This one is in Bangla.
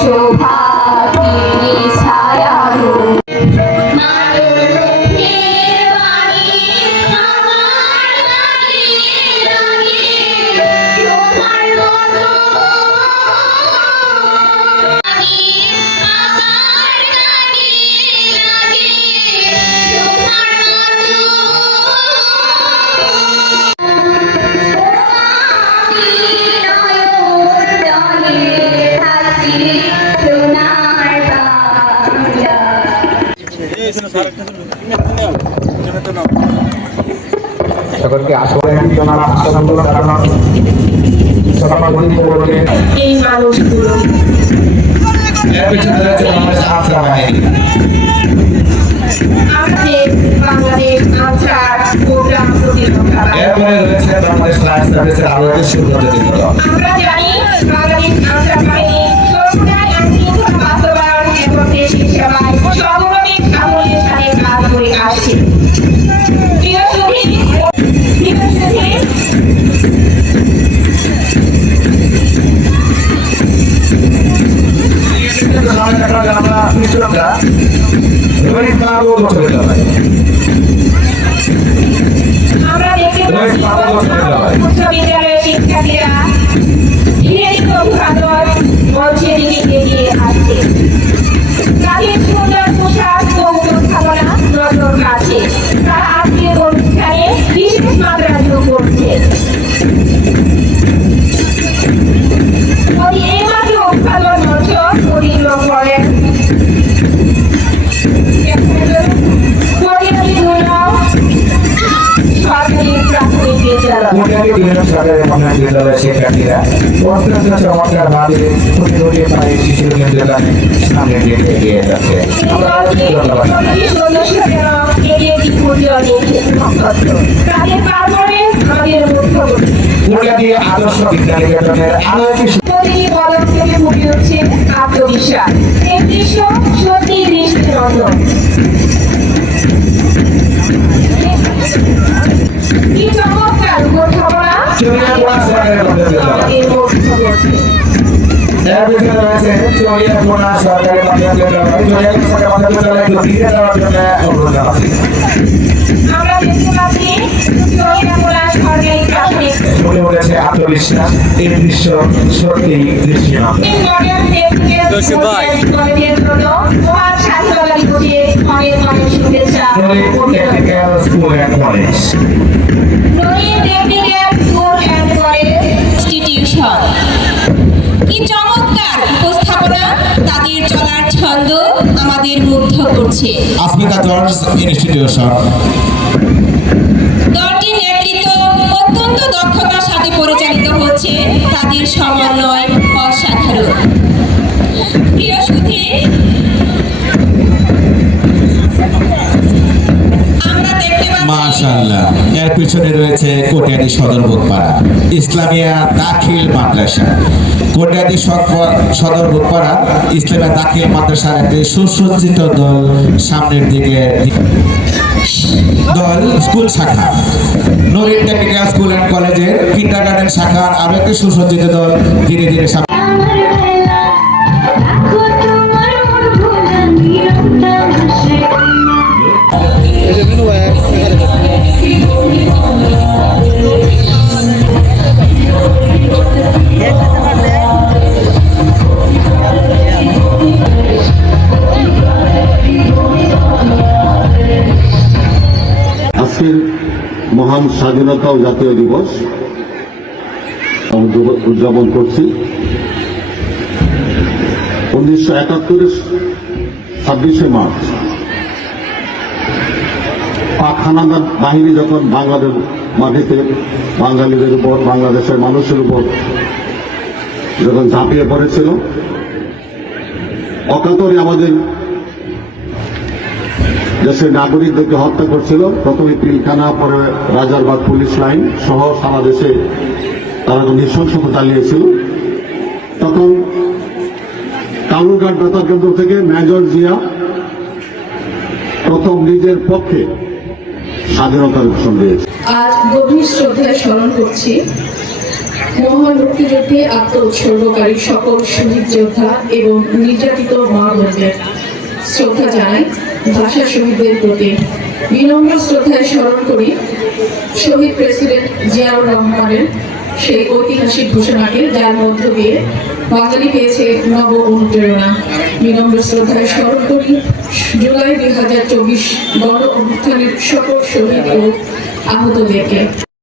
শোভা ছায়ারূপ সকলকে আসলে এই মানুষগুলো আমাদের বাংলাদেশ আচার প্রোগ্রাম প্রতিরক্ষা আমরা জানি বাংলাদেশ আচার বাহিনী সর্বদাই আইনশৃঙ্খলা বাস্তবায়ন এবং দেশের সেবায় সর্বদিক সাফল্যের সাথে কাজ করে আসছে। প্রিয় সুধী আমরা দেখতে উচ্চ বিদ্যালয়ের শিক্ষার্থীরা ধীরে ধীরে অভিভাবক মঞ্চের দিকে এগিয়ে আসছে। তাদের সুন্দর পোশাক ও উপস্থাপনা নজর কাছে। তারা আজকের অনুষ্ঠানে বিশেষ মাত্রা যোগ করছে। এইমাত্র উদ্বোধন মঞ্চ পরিক্রম করেন সরকারি প্রাথমিক বিদ্যালয় শিক্ষার্থীরা অত্যন্ত চমৎকার ভাবে প্রতিরোধী পায়ে শিশু নির্যাতনে সামনে দিয়ে এগিয়ে যাচ্ছে। আদর্শ বিদ্যালয়ের আরো আত্মবিশ্বাস এই দৃশ্য সত্যি দৃষ্টিনন্দন। কি চমৎকার উপস্থাপনা আমরা দেখতে পাচ্ছি আত্মবিশ্বাস এই দৃশ্য সত্যি কি চমৎকার উপস্থাপনা, তাদের চলার ছন্দ আমাদের মুগ্ধ করছে। আসমিতা জর্জ ইনস্টিটিউশন দলটির নেতৃত্ব অত্যন্ত দক্ষতার সাথে পরিচালিত হচ্ছে, তাদের সমন্বয় অসাধারণ। প্রিয় সুধী, আমরা দেখতে পাচ্ছি মাশাআল্লাহ এর পিছনে রয়েছে কোটিয়াদি সদর বোধপাড়া ইসলামিয়া দাখিল মাদ্রাসা। কোটিয়াদি সদর বোধপাড়া ইসলামিয়া দাখিল মাদ্রাসার একটি সুসজ্জিত দল সামনের দিকে দল স্কুল শাখা নরিন টেকনিক্যাল স্কুল অ্যান্ড কলেজের কিন্ডারগার্টেন শাখার আরো একটি সুসজ্জিত দল ধীরে ধীরে আজকের মহান স্বাধীনতা ও জাতীয় দিবস উদযাপন করছি। 1971 26শে মার্চ পাক হানাদার বাহিনী যখন বাংলাদেশ মাটিতে বাঙালিদের উপর, বাংলাদেশের মানুষের উপর যখন ঝাঁপিয়ে পড়েছিল, অকাতরে আমাদের দেশের নাগরিকদেরকে হত্যা করছিল। প্রথমে পিলখানা, পরে রাজারবাগ পুলিশ লাইন সহ সারা দেশে তারা নৃশংসতা চালিয়েছিল। তখন কালুরঘাট বেতার কেন্দ্র থেকে মেজর জিয়া প্রথম নিজের পক্ষে স্বাধীনতার ঘোষণা দিয়েছে। আজ গভীর শ্রদ্ধায় স্মরণ করছি মহান মুক্তিযুদ্ধে আত্মোৎসর্গকারী সকল শহীদ যোদ্ধা এবং নির্যাতিত মা বোনদের শ্রদ্ধা জানাই। ভাষা শহীদদের প্রতি বিনম্র শ্রদ্ধায় স্মরণ করি শহীদ প্রেসিডেন্ট জিয়াউর রহমানের সেই ঐতিহাসিক ঘোষণাকে, যার মধ্য দিয়ে বাঙালি পেয়েছে নব অনুপ্রেরণা। বিনম্র শ্রদ্ধায় স্মরণ করি জুলাই 2024 গণ অভ্যুত্থানের সকল শহীদ ও আহতদেরকে।